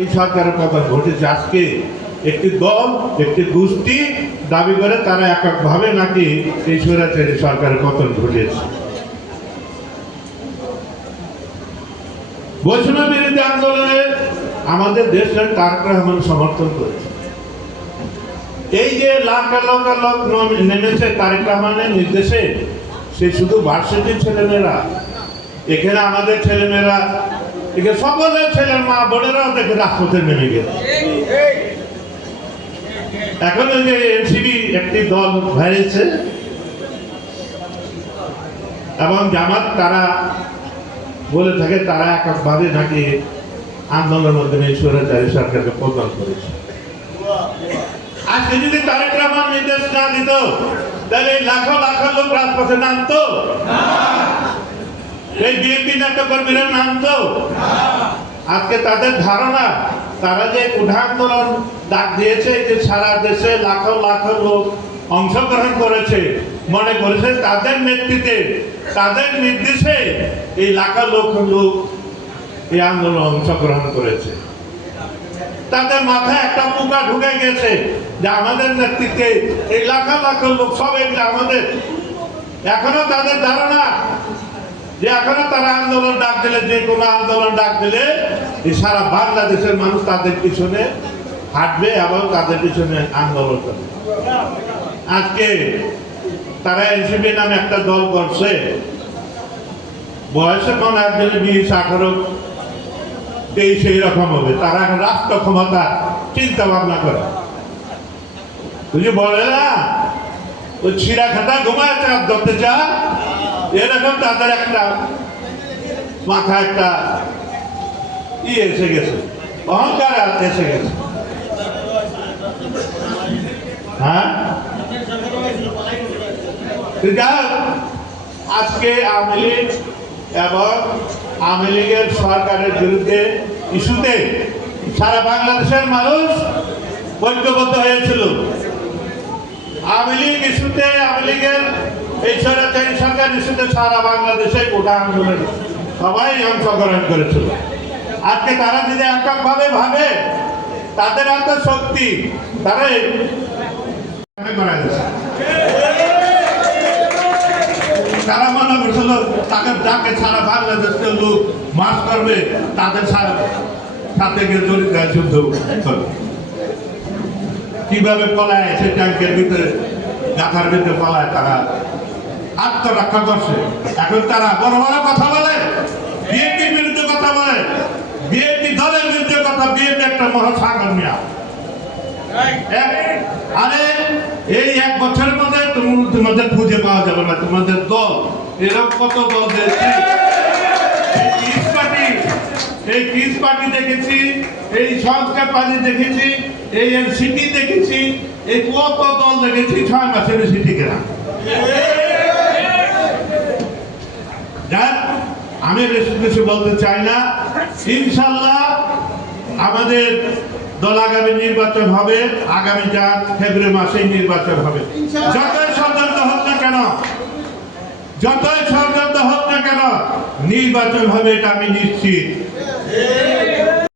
এই সরকারের কথা ঘটেছে। আজকে একটি দল, একটি গোষ্ঠী দাবি করে তারা এককভাবে নাকি এই স্বৈরাচারী সরকারের পতন ঘটেছে বৈষ্ণব বিরোধী আন্দোলনে আমাদের দেশের তারক রহমান সমর্থন করেছে। এই যে লাখ লাখ লোক নেমেছে তারেক রহমানের নির্দেশে, সে শুধু ভার্সিটির ছেলেমেয়েরা, এখানে আমাদের ছেলেমেয়েরা এখানে সকলের ছেলের মা বোনেরাও দেখে রাজপথে নেমে গেছে। এখন যে এনসিবি একটি দল হয়েছে এবং জামাত তারা বলে থাকে, তারা এককভাবে নাকি আন্দোলনের মাধ্যমে স্বৈরাচারী সরকারকে পতন করেছে। আজকে যদি তারেক রহমান নির্দেশ না দিত, তাহলে লাখো লাখো লোক রাজপথে নামতো। এই বিএনপি নেতা কর্মীরা নামতো আজকে তাদের ধারণা, তারা যে উঠা ডাক দিয়েছে যে সারা দেশে লাখো লাখো লোক অংশগ্রহণ করেছে, মনে করেছে তাদের নেতৃত্বে, তাদের নির্দেশে এই লাখো লোক লোক এই আন্দোলন অংশগ্রহণ করেছে। তাদের মাথায় একটা পোকা ঢুকে গেছে যে আমাদের নেতৃত্বে এই লাখা লাখো লোক সব এগুলো আমাদের। এখনও তাদের ধারণা যে এখনও তারা আন্দোলন ডাক দিলে, যে কোনো আন্দোলন ডাক দিলে সারা বাংলাদেশের মানুষ তাদের পিছনে হাঁটবে এবং তাদের পিছনে আন্দোলন করবে। আজকে তারা এনসিপি নামে একটা দল করছে। বয়সে কোন একজনের বিশ, আঠারো, তেইশ এইরকম হবে। তারা এখন রাষ্ট্র ক্ষমতা চিন্তা ভাবনা করে। বুঝি বলে না? ওই ছিঁড়া খাতা ঘুমায় চাপ ধরতে চা এরকম তাদের একটা মাথা একটা ই এসে গেছে, অহংকার এসে গেছে। হ্যাঁ? আজকে আওয়ামী লীগ এবং আওয়ামী লীগের সরকারের বিরুদ্ধে ইস্যুতে সারা বাংলাদেশের মানুষ ঐক্যবদ্ধ হয়েছিল। আওয়ামী লীগ ইস্যুতে এই স্বৈরাচারী সরকার সারা বাংলাদেশে গোটা সবাই অংশগ্রহণ করেছিল। আজকে তারা যদি এককভাবে ভাবে, তাদের এত শক্তি, তারা তারা মনে করছিল, তাকে সারা বাংলাদেশের লোক মাস করবে, তাদের সাথে যুদ্ধ কীভাবে পলায় সে ট্যাঙ্কের ভিতরে, গাথার ভিতরে পলায় তারা? আত্মরক্ষা করছে এখন তারা বড় বড় কথা বলে, বিএনপির বিরুদ্ধে কথা বলে, বিএনপি দলের বিরুদ্ধে কথা, বিএনপি একটা মহাসাগর মিয়া। আরে এই এক বছরের মধ্যে তুমি- তোমাদের খুঁজে পাওয়া যাবে না, তোমাদের দল, এরকম কত দল এই কিস পার্টি দেখেছি, এই সংস্কার পার্টি দেখেছি, এই এনসিপি দেখেছি, এই কত দল দেখেছি, ছয় মাসের বেশি টিকে না। আমি বেশি কিছু বলতে চাই না। ইনশাল্লাহ আমাদের দল আগামী নির্বাচন হবে আগামী চার ফেব্রুয়ারি মাসেই নির্বাচন হবে। যতই ষড়যন্ত্র হোক না কেন যতই ষড়যন্ত্র হোক না কেন নির্বাচন হবে এটা আমি নিশ্চিত।